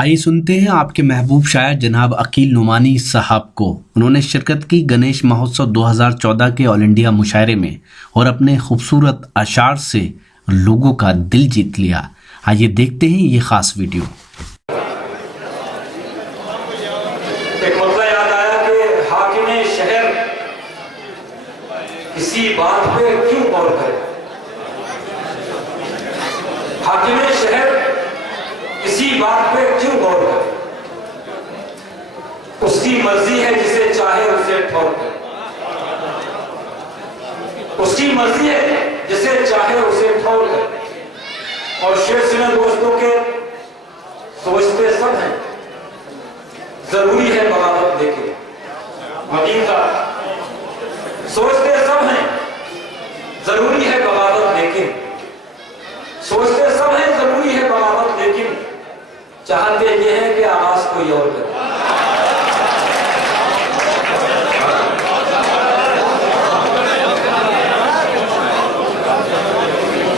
आइए सुनते हैं आपके महबूब शायर जनाब अकील नुमानी साहब को। उन्होंने शिरकत की गणेश महोत्सव 2014 के ऑल इंडिया मुशायरे में और अपने खूबसूरत अशार से लोगों का दिल जीत लिया। आइए देखते हैं ये खास वीडियो। एक मसला याद आया कि हाकिम शहर किसी बात पे क्यों गौर करे। हाकिम शहर किसी बात पे क्यों गौर करे। उसकी मर्जी है, जिसे चाहे उसे ठोक करे। उसकी मर्जी है, जिसे चाहे उसे ठोक करे। और शेर सुने दोस्तों के सोचते सब हैं, जरूरी है बगावत देखे। मदीन का सोचते सब हैं, जरूरी है बगावत लेकिन। सोचते सब हैं, जरूरी है बगावत लेकिन। चाहते ये हैं कि आवाज कोई और करे।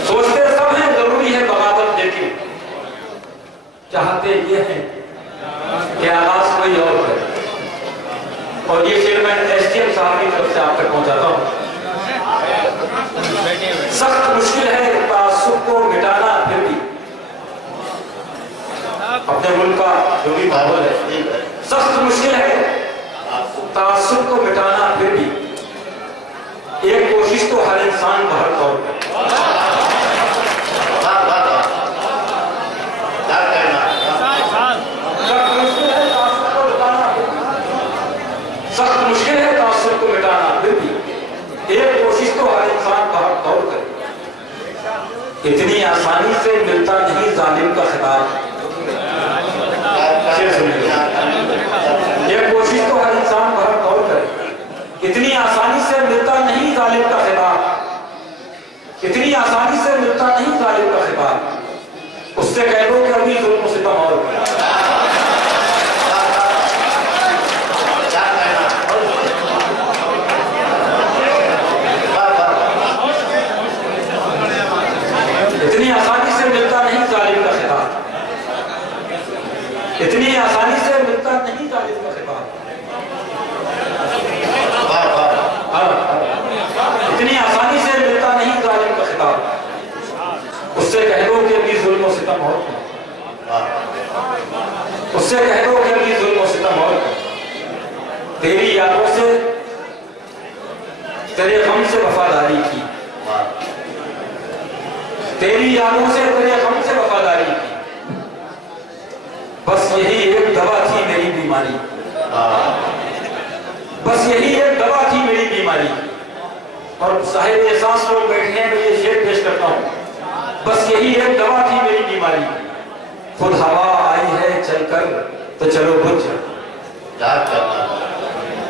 सोचते सब हैं, जरूरी है बगावत लेकिन। चाहते ये हैं कि आवाज कोई और करे। और ये शेर मैं एसडीएम साहब की तरफ से आप तक पहुंचाता हूं। सख्त मुश्किल है तासुब को मिटाना, फिर भी अपने मुल्क का जो भी माहौल है, सख्त मुश्किल है तासुब को मिटाना, फिर भी एक कोशिश तो हर इंसान का हर तौर पर। सख्त मुश्किल है तासुब को मिटाना, फिर भी एक कोशिश तो हर इंसान का हक तौर करे। इतनी आसानी से मिलता नहीं जालिम का खिताब। एक कोशिश तो हर इंसान का हक तौर करे। इतनी आसानी से मिलता नहीं जालिम का खिताब। इतनी आसानी से मिलता नहीं जालिम का खिताब। उससे कह दो कि अभी जुल्म सितम और इतनी आसानी से मिलता नहीं जालिम का खिताब। इतनी आसानी से मिलता नहीं जालिम का खिताब। इतनी आसानी से मिलता नहीं जालिम का खिताब। उससे कह दो कि अभी जुल्म और सितम और। उससे कह दो कि अभी जुल्म और सितम और। तेरी यादों से, तेरे गम से वफादारी की। तेरी यादों से, तेरे गम से वफादारी की। बस यही एक दवा थी मेरी बीमारी। बस यही एक दवा थी मेरी बीमारी। और साहिब एहसास लोग बैठे हैं, मैं ये शेर पेश करता हूं। बस यही एक दवा थी मेरी बीमारी। खुद हवा आई है चलकर तो चलो बुझ जा।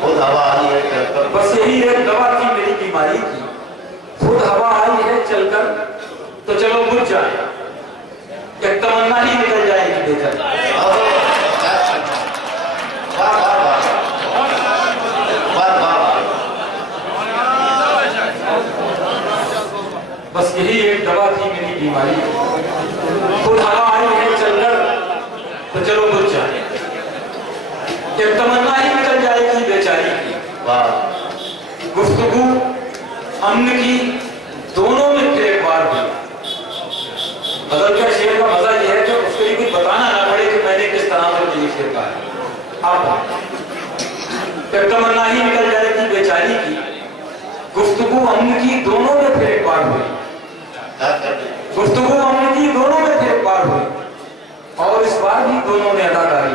खुद हवा आई है चलकर। बस यही एक दवा थी मेरी बीमारी की। खुद हवा आई है चलकर तो चलो बुझ जाए। एक तमन्ना ही निकल जाएगी बेहतर। बस यही एक दवा थी मेरी बीमारी। खुद हवा आई है चलकर तो चलो बुझ जाए। एक तमन्ना ही निकल जाएगी बेचारी की। गुफ्तगू अमन की दोनों में फिर एक बार हुई। बदल कर शेर का मजा यह है कि उसके लिए कुछ बताना ना पड़े कि मैंने किस तरह से ये शेर कहा है। अब तमन्ना ही निकल जाएगी बेचारी की। गुफ्तगू अमन की दोनों में फिर एक बार हुई। गुफ्तगू अमन की दोनों में फिर एक बार हुई। और इस बार भी दोनों ने अदाकारी।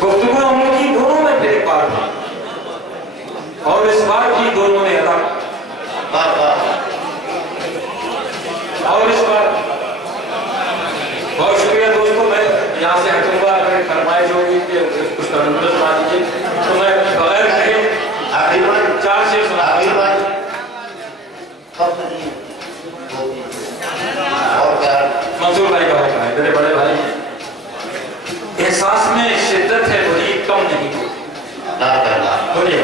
गुफ्तगू अमन की दोनों में फिर एक बार हुई। और इस बार भी दोनों ने अदा। और इस बार बहुत शुक्रिया दोस्तों। मैं यहाँ से हटूंगा, अगर फरमाइश होगी कि कुछ तंदुरुस्त सुना दीजिए तो मैं बगैर कहे चार शेर सुना। मंसूर भाई का होता है, मेरे बड़े भाई। एहसास में शिद्दत है वही कम नहीं होती। बोलिए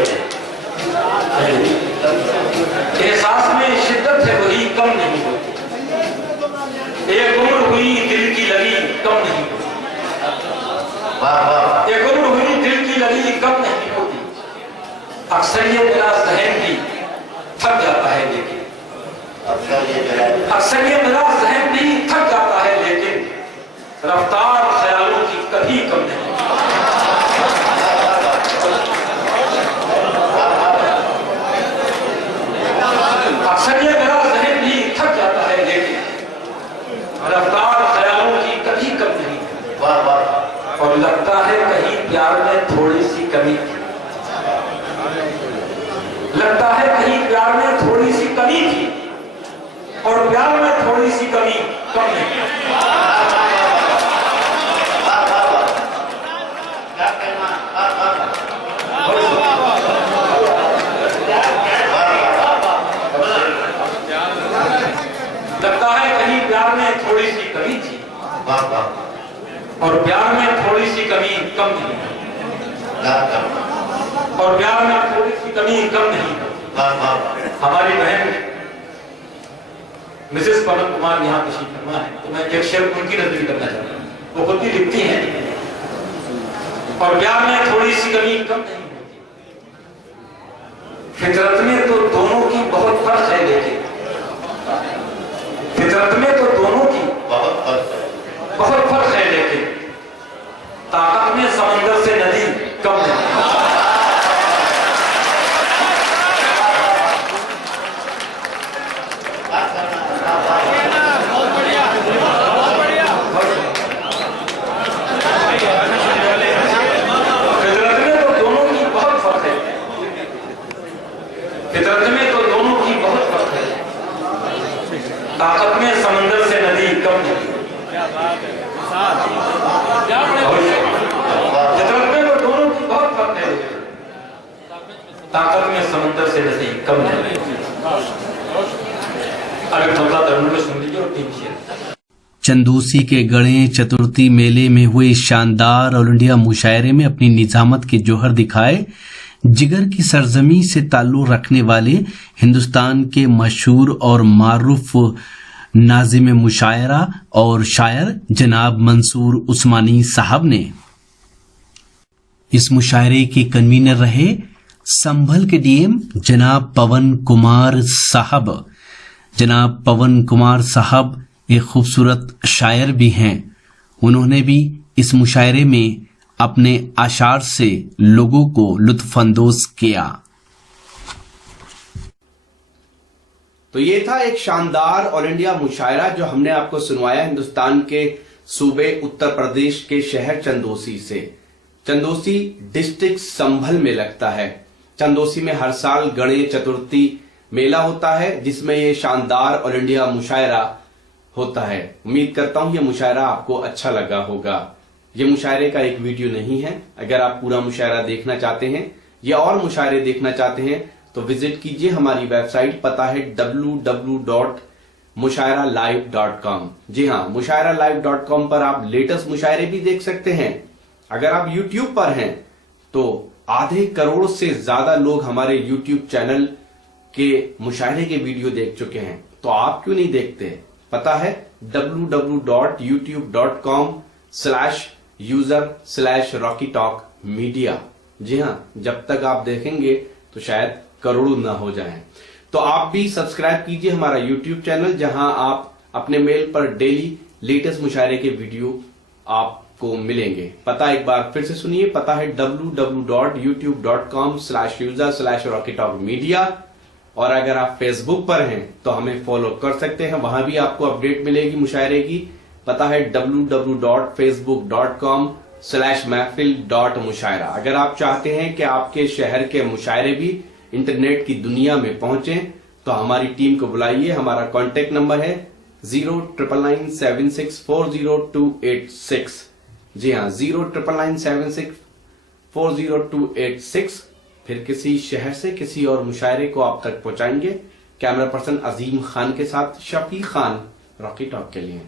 कम नहीं होती। अक्सर ये मेरा जहन भी थक जाता है लेकिन अक्सर ये मेरा जहन भी थक जाता है लेकिन रफ्तार ख्यालों की कभी कम नहीं। अक्सर ये मेरा जहन भी थक जाता है लेकिन रफ्तार ख्यालों की कभी कम नहीं। और लगता है कहीं प्यार में थोड़ी सी कमी थी। लगता है कहीं प्यार में थोड़ी सी कमी थी और प्यार में थोड़ी सी कमी कम नहीं। लगता है कहीं प्यार में थोड़ी सी कमी थी और प्यार में थोड़ी सी कमी कम नहीं। और प्यार में थोड़ी सी कमी कम नहीं। हमारी बहन मिसेस पवन कुमार यहाँ तशरीफ फरमा है, तो मैं एक शेर उनकी नजर करना चाहता हूँ। वो खुद भी लिखती हैं, और प्यार में थोड़ी सी कमी कम नहीं होती। फितरत में तो दोनों की बहुत फर्क है लेकिन फितरत में तो दोनों की बहुत फर्क है लेकिन ताकत में समंदर से नदी कम नहीं। फितरत में तो दोनों की बहुत फर्क है, ताकत में समंदर से नदी कम नहीं। फितरत में तो दोनों की बहुत फर्क है, ताकत में समंदर से नदी कम नहीं। अगर थोड़ा धर्म को सुन लीजिए और तीन शेर। चंदोसी के गणेश चतुर्थी मेले में हुए शानदार ऑल इंडिया मुशायरे में अपनी निजामत के जौहर दिखाए जिगर की सरजमी से ताल्लुक रखने वाले हिंदुस्तान के मशहूर और मारूफ नाजिम मुशायरा और शायर जनाब मंसूर उस्मानी साहब ने। इस मुशायरे के कन्वीनर रहे संभल के डीएम जनाब पवन कुमार साहब। जनाब पवन कुमार साहब एक खूबसूरत शायर भी हैं। उन्होंने भी इस मुशायरे में अपने अशार से लोगों को लुत्फानंदोज किया। तो ये था एक शानदार ऑल इंडिया मुशायरा जो हमने आपको सुनवाया हिंदुस्तान के सूबे उत्तर प्रदेश के शहर चंदोसी से। चंदोसी डिस्ट्रिक्ट संभल में लगता है। चंदोसी में हर साल गणेश चतुर्थी मेला होता है जिसमें ये शानदार ऑल इंडिया मुशायरा होता है। उम्मीद करता हूं ये मुशायरा आपको अच्छा लगा होगा। ये मुशायरे का एक वीडियो नहीं है। अगर आप पूरा मुशायरा देखना चाहते हैं या और मुशायरे देखना चाहते हैं तो विजिट कीजिए हमारी वेबसाइट, पता है www.mushairalive.com। जी हाँ, mushairalive.com पर आप लेटेस्ट मुशायरे भी देख सकते हैं। अगर आप YouTube पर हैं तो 1.5 करोड़ से ज्यादा लोग हमारे YouTube चैनल के मुशायरे के वीडियो देख चुके हैं, तो आप क्यों नहीं देखते? पता है www.youtube.com/user/rockytalkmedia। जी हाँ, जब तक आप देखेंगे तो शायद करोड़ों ना हो जाएं। तो आप भी सब्सक्राइब कीजिए हमारा YouTube चैनल, जहां आप अपने मेल पर डेली लेटेस्ट मुशायरे के वीडियो आपको मिलेंगे। पता एक बार फिर से सुनिए, पता है www.youtube.com/user/rockytalkmedia। और अगर आप फेसबुक पर हैं तो हमें फॉलो कर सकते हैं, वहां भी आपको अपडेट मिलेगी मुशायरे की। पता है www.facebook.com/महफिल.मुशायरा। अगर आप चाहते हैं कि आपके शहर के मुशायरे भी इंटरनेट की दुनिया में पहुंचे तो हमारी टीम को बुलाइए। हमारा कॉन्टेक्ट नंबर है 09997640286। जी हाँ, 09997640286। फिर किसी शहर से किसी और मुशायरे को आप तक पहुंचाएंगे। कैमरा पर्सन अजीम खान के साथ शफी खान, रॉकी टॉक के लिए।